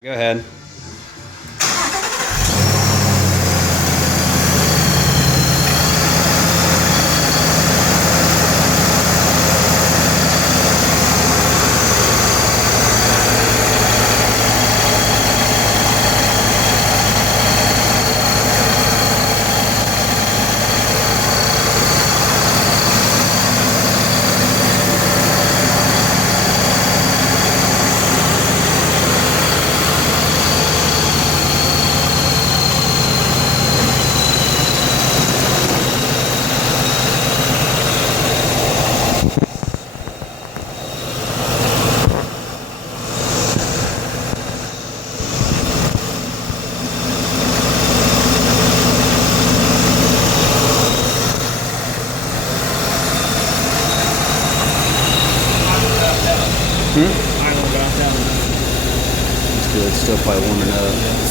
Go ahead. I don't know about that one. It's good. It's still probably warming up.